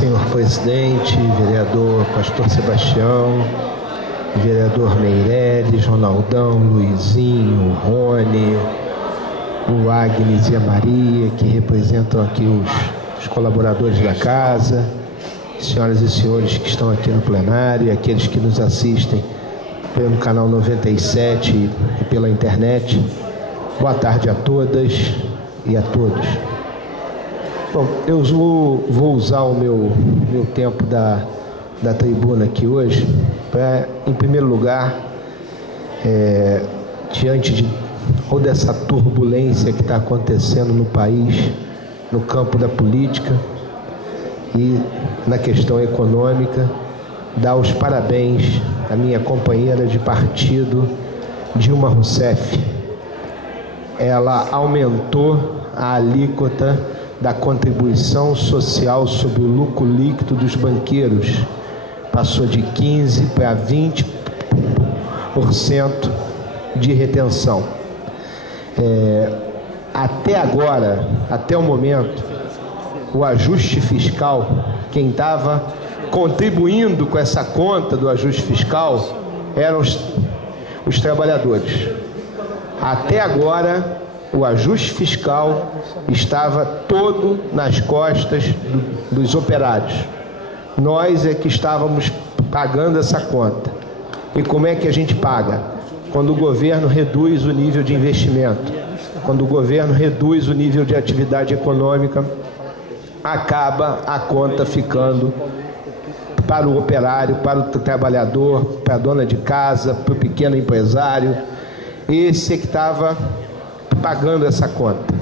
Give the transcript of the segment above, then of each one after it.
Senhor presidente, vereador Pastor Sebastião, vereador Meireles, Ronaldão, Luizinho, Rony, o Agnes e a Maria, que representam aqui os colaboradores da casa, senhoras e senhores que estão aqui no plenário e aqueles que nos assistem pelo canal 97 e pela internet. Boa tarde a todas e a todos. Bom, eu vou usar o meu tempo da tribuna aqui hoje para, em primeiro lugar, diante de toda essa turbulência que está acontecendo no país, no campo da política e na questão econômica, dar os parabéns à minha companheira de partido, Dilma Rousseff. Ela aumentou a alíquota da contribuição social sobre o lucro líquido dos banqueiros, passou de 15% para 20% de retenção. Até agora, até o momento, o ajuste fiscal, quem estava contribuindo com essa conta do ajuste fiscal eram os trabalhadores. Até agora, o ajuste fiscal estava todo nas costas dos operários. Nós é que estávamos pagando essa conta. E como é que a gente paga? Quando o governo reduz o nível de investimento, quando o governo reduz o nível de atividade econômica, acaba a conta ficando para o operário, para o trabalhador, para a dona de casa, para o pequeno empresário. Esse é que estava pagando essa conta.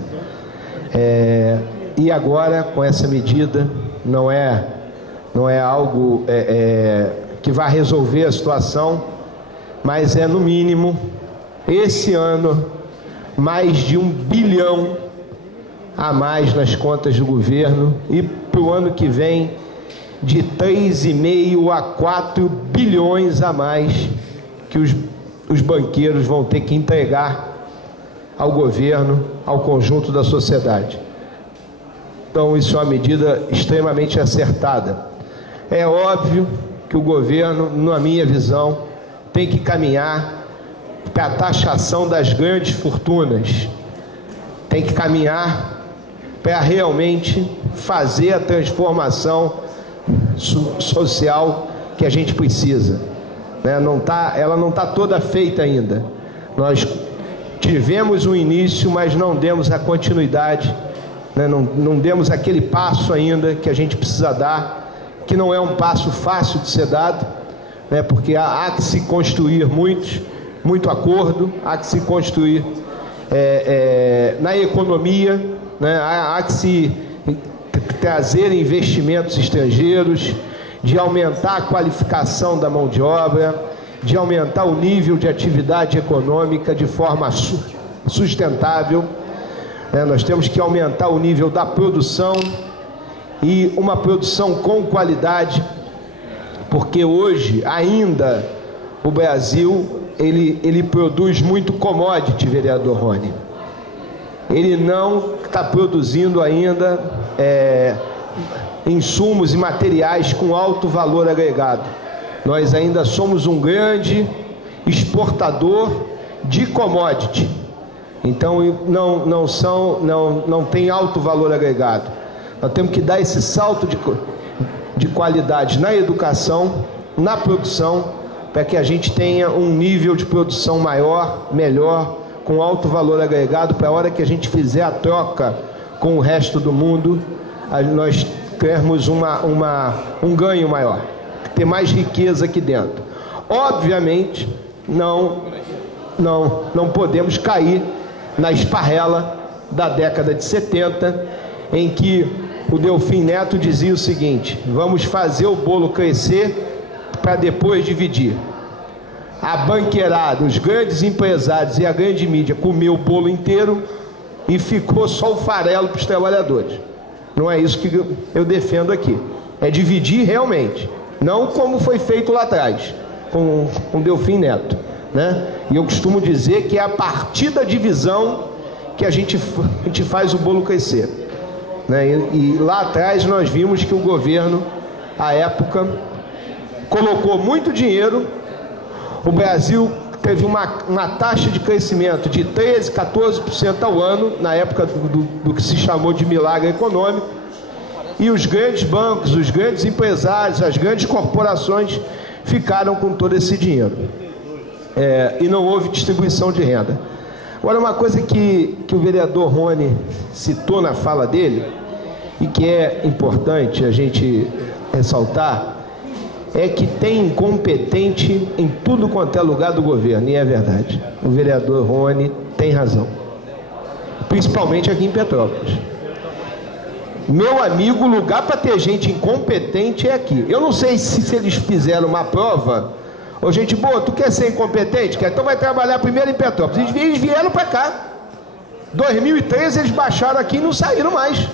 E agora, com essa medida, não é algo que vai resolver a situação, mas é, no mínimo, esse ano, mais de 1 bilhão a mais nas contas do governo, e para o ano que vem, de 3,5 a 4 bilhões a mais que os banqueiros vão ter que entregar ao governo, ao conjunto da sociedade. Então, isso é uma medida extremamente acertada. É óbvio que o governo, na minha visão, tem que caminhar para a taxação das grandes fortunas, tem que caminhar para realmente fazer a transformação social que a gente precisa. Ela não está toda feita ainda. Nós tivemos um início, mas não demos a continuidade, não demos aquele passo ainda que a gente precisa dar, que não é um passo fácil de ser dado, porque há que se construir muito acordo, há que se construir na economia, há que se trazer investimentos estrangeiros, de aumentar a qualificação da mão de obra, de aumentar o nível de atividade econômica de forma sustentável. Nós temos que aumentar o nível da produção, e uma produção com qualidade, porque hoje ainda o Brasil ele produz muito commodity, vereador Rony. Ele não está produzindo ainda insumos e materiais com alto valor agregado. Nós ainda somos um grande exportador de commodity. Então não tem alto valor agregado. Nós temos que dar esse salto de qualidade na educação, na produção, para que a gente tenha um nível de produção maior, melhor, com alto valor agregado, para a hora que a gente fizer a troca com o resto do mundo, nós termos um ganho maior, ter mais riqueza aqui dentro. Obviamente, não podemos cair na esparrela da década de 70, em que o Delfim Neto dizia o seguinte: vamos fazer o bolo crescer para depois dividir. A banqueirada, os grandes empresários e a grande mídia comeu o bolo inteiro e ficou só o farelo para os trabalhadores. Não é isso que eu defendo aqui. É dividir realmente, não como foi feito lá atrás com Delfim Neto, E eu costumo dizer que é a partir da divisão que a gente faz o bolo crescer. né? E lá atrás nós vimos que o governo, à época, colocou muito dinheiro. O Brasil teve uma taxa de crescimento de 13%, 14% ao ano, na época do que se chamou de milagre econômico, e os grandes bancos, os grandes empresários, as grandes corporações ficaram com todo esse dinheiro. E não houve distribuição de renda. Agora, uma coisa que o vereador Rony citou na fala dele, e que é importante a gente ressaltar, é que tem incompetente em tudo quanto é lugar do governo, e é verdade. O vereador Rony tem razão, principalmente aqui em Petrópolis. Meu amigo, o lugar para ter gente incompetente é aqui. Eu não sei se eles fizeram uma prova. Ô, gente boa, tu quer ser incompetente? Então vai trabalhar primeiro em Petrópolis. Eles vieram para cá. 2013 eles baixaram aqui e não saíram mais.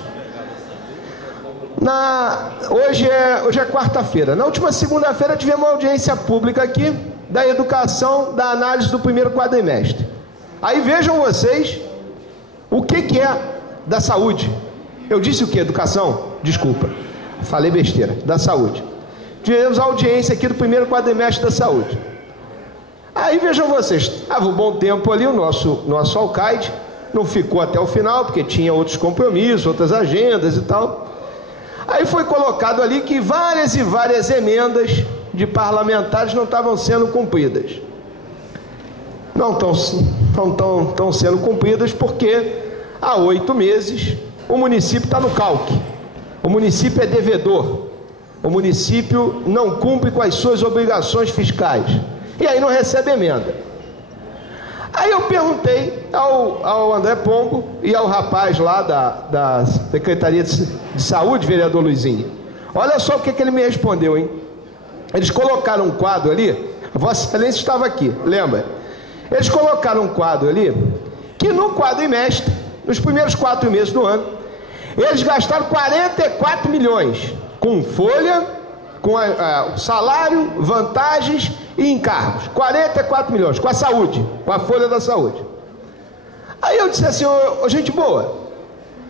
Hoje é quarta-feira. Na última segunda-feira tivemos uma audiência pública aqui da educação, da análise do primeiro quadrimestre. Aí vejam vocês o que é da saúde. Eu disse o que? Educação? Desculpa, falei besteira. Da saúde. Tivemos a audiência aqui do primeiro quadrimestre da saúde. Aí vejam vocês, estava um bom tempo ali, o nosso alcaide não ficou até o final, porque tinha outros compromissos, outras agendas e tal. Aí foi colocado ali que várias e várias emendas de parlamentares não estavam sendo cumpridas. Não estão sendo cumpridas porque há 8 meses o município está no calque. O município é devedor. O município não cumpre com as suas obrigações fiscais. E aí não recebe emenda. Aí eu perguntei ao André Pombo e ao rapaz lá da Secretaria de Saúde, vereador Luizinho. Olha só o que ele me respondeu, hein? Eles colocaram um quadro ali, Vossa Excelência estava aqui, lembra? Eles colocaram um quadro ali, que no quadrimestre, nos primeiros 4 meses do ano, eles gastaram 44 milhões, com folha, com salário, vantagens e encargos. 44 milhões, com a saúde, com a folha da saúde. Aí eu disse assim, gente boa,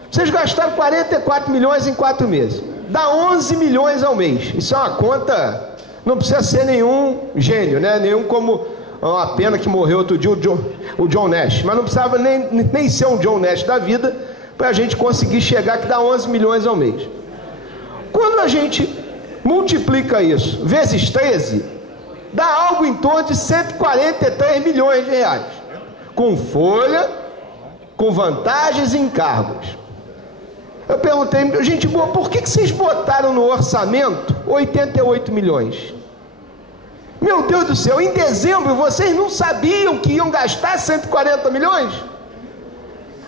vocês gastaram 44 milhões em 4 meses, dá 11 milhões ao mês. Isso é uma conta, não precisa ser nenhum gênio, né? Nenhum como, uma pena que morreu outro dia o John Nash, mas não precisava nem ser um John Nash da vida para a gente conseguir chegar que dá 11 milhões ao mês. Quando a gente multiplica isso vezes 13, dá algo em torno de 143 milhões de reais, com folha, com vantagens e encargos. Eu perguntei, gente boa, por que vocês botaram no orçamento 88 milhões? Meu Deus do céu, em dezembro vocês não sabiam que iam gastar 140 milhões?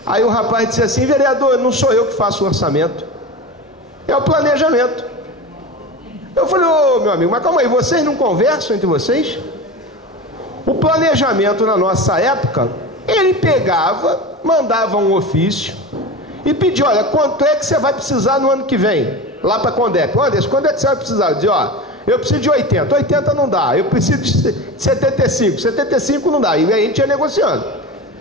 Aí o rapaz disse assim, vereador, não sou eu que faço o orçamento, é o planejamento. Eu falei, meu amigo, mas calma aí, vocês não conversam entre vocês? O planejamento na nossa época, ele pegava, mandava um ofício e pedia, olha, quanto é que você vai precisar no ano que vem? Lá para a Condep. Anderson, quando é que você vai precisar? Eu dizia, eu preciso de 80, 80 não dá, eu preciso de 75, 75 não dá, e aí a gente ia negociando.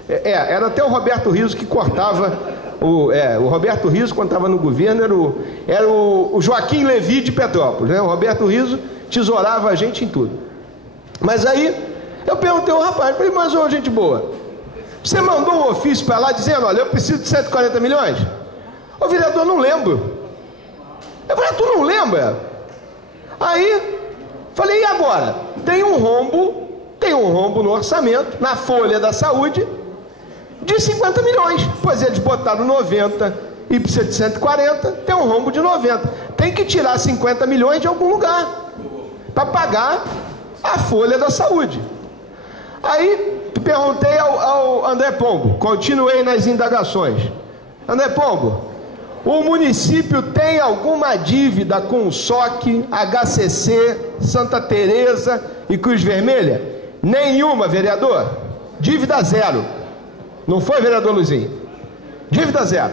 Era até o Roberto Rizzo que cortava, o Roberto Rizzo, quando estava no governo, era o Joaquim Levy de Petrópolis, né? O Roberto Rizzo tesourava a gente em tudo. Mas aí, eu perguntei ao rapaz, falei, mas gente boa, você mandou um ofício para lá dizendo, olha, eu preciso de 140 milhões? Ô vereador, não lembro. Eu falei, tu não lembra? Aí, falei, e agora? Tem um rombo no orçamento, na folha da saúde, de 50 milhões, pois eles botaram 90 e precisa de 140, tem um rombo de 90, tem que tirar 50 milhões de algum lugar, para pagar a folha da saúde. Aí, perguntei ao André Pombo, continuei nas indagações, André Pombo, o município tem alguma dívida com o SOC, HCC, Santa Teresa e Cruz Vermelha? Nenhuma, vereador, dívida zero. Não foi, vereador Luizinho? Dívida zero.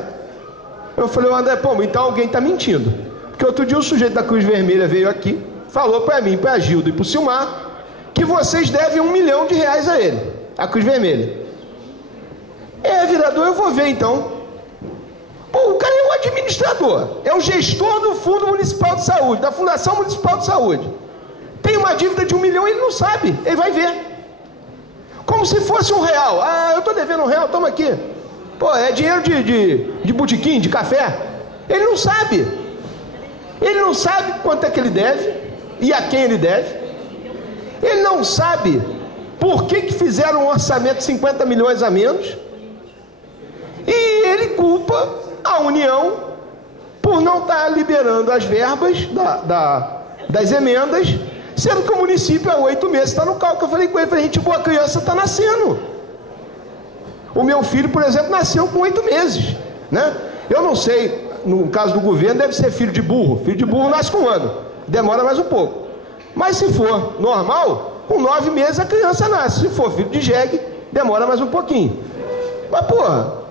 Eu falei, André Pombo, então alguém está mentindo. Porque outro dia o sujeito da Cruz Vermelha veio aqui, falou para mim, para a Gildo e para o Silmar, que vocês devem R$1 milhão a ele, a Cruz Vermelha. Vereador, eu vou ver então. Pô, o cara é um administrador, é o gestor do Fundo Municipal de Saúde, da Fundação Municipal de Saúde. Tem uma dívida de 1 milhão e ele não sabe, ele vai ver. Como se fosse R$1. Ah, eu estou devendo R$1, toma aqui. Pô, é dinheiro de botequim, de café. Ele não sabe. Ele não sabe quanto é que ele deve e a quem ele deve. Ele não sabe por que fizeram um orçamento de 50 milhões a menos. E ele culpa a União por não estar liberando as verbas das emendas, sendo que o município há 8 meses está no cálculo. Eu falei com ele, gente boa, a criança está nascendo. O meu filho, por exemplo, nasceu com 8 meses, né? Eu não sei, no caso do governo, deve ser filho de burro. Filho de burro nasce com 1 ano, demora mais um pouco. Mas se for normal, com 9 meses a criança nasce. Se for filho de jegue, demora mais um pouquinho. Mas, porra,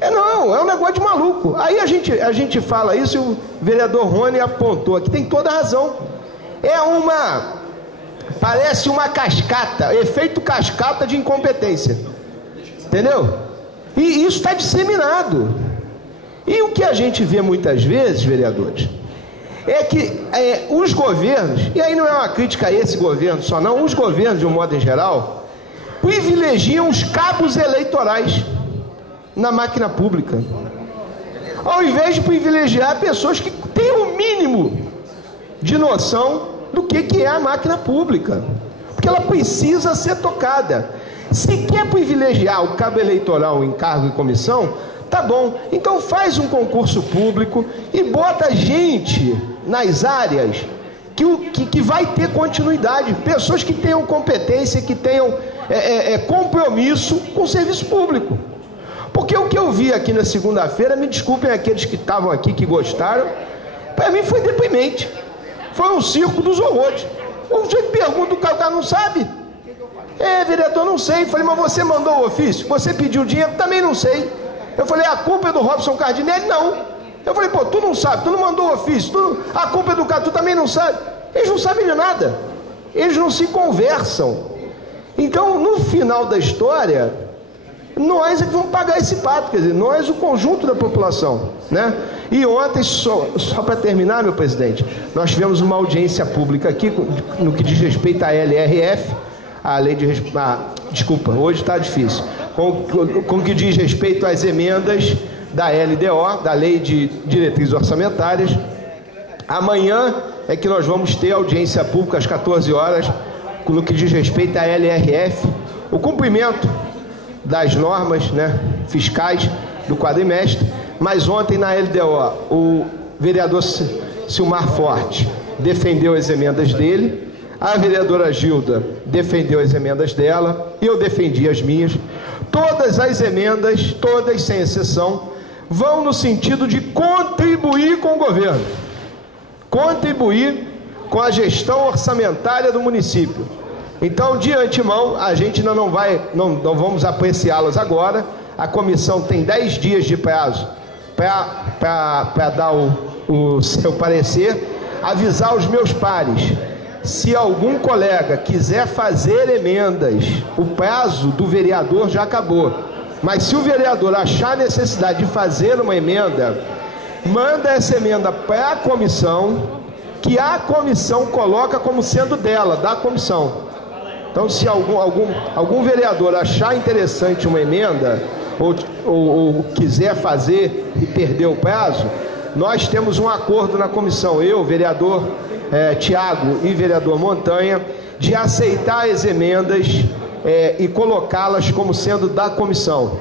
é um negócio de maluco. Aí a gente fala isso e o vereador Rony apontou aqui, tem toda a razão. Parece uma cascata, efeito cascata de incompetência. Entendeu? E isso está disseminado. E o que a gente vê muitas vezes, vereadores, é que os governos, e aí não é uma crítica a esse governo só não, os governos de um modo em geral, privilegiam os cabos eleitorais na máquina pública, ao invés de privilegiar pessoas que têm o mínimo de noção do que é a máquina pública, porque ela precisa ser tocada. Se quer privilegiar o cabo eleitoral em cargo e comissão, tá bom, então faz um concurso público e bota gente nas áreas que vai ter continuidade, pessoas que tenham competência, que tenham compromisso com o serviço público. Porque o que eu vi aqui na segunda-feira, me desculpem aqueles que estavam aqui, que gostaram, para mim foi deprimente. Foi um circo dos horrores. O sujeito pergunta, o cara não sabe. Vereador, não sei. Falei, mas você mandou o ofício? Você pediu dinheiro? Também não sei. Eu falei, a culpa é do Robson Cardinelli? Não. Eu falei, pô, tu não sabe, tu não mandou o ofício, a culpa é do cara, tu também não sabe. Eles não sabem de nada. Eles não se conversam. Então, no final da história, nós é que vamos pagar esse pato, quer dizer, nós, o conjunto da população, né? E ontem, só para terminar, meu presidente, nós tivemos uma audiência pública aqui, no que diz respeito à LRF, a lei de... desculpa, hoje está difícil. Com o que diz respeito às emendas da LDO, da Lei de Diretrizes Orçamentárias. Amanhã é que nós vamos ter audiência pública às 14 horas, no que diz respeito à LRF, o cumprimento das normas, né, fiscais do quadrimestre. Mas ontem na LDO, o vereador Silmar Forte defendeu as emendas dele, a vereadora Gilda defendeu as emendas dela, e eu defendi as minhas. Todas as emendas, todas sem exceção, vão no sentido de contribuir com o governo, contribuir com a gestão orçamentária do município. Então, de antemão, a gente ainda não vamos apreciá-las agora. A comissão tem 10 dias de prazo para dar o seu parecer, avisar os meus pares. Se algum colega quiser fazer emendas, o prazo do vereador já acabou. Mas se o vereador achar necessidade de fazer uma emenda, manda essa emenda para a comissão, que a comissão coloca como sendo dela, da comissão. Então, se algum vereador achar interessante uma emenda, ou quiser fazer e perder o prazo, nós temos um acordo na comissão, eu, vereador Tiago e vereador Montanha, de aceitar as emendas e colocá-las como sendo da comissão.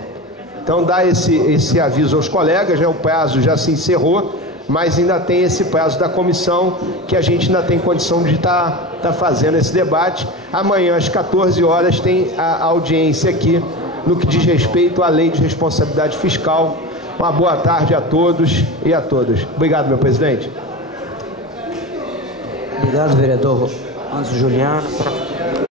Então dá esse aviso aos colegas, né? O prazo já se encerrou, mas ainda tem esse prazo da comissão, que a gente ainda tem condição de estar fazendo esse debate. Amanhã às 14 horas tem a audiência aqui no que diz respeito à Lei de Responsabilidade Fiscal. Uma boa tarde a todos e a todas. Obrigado, meu presidente. Obrigado, vereador Anzo Juliano.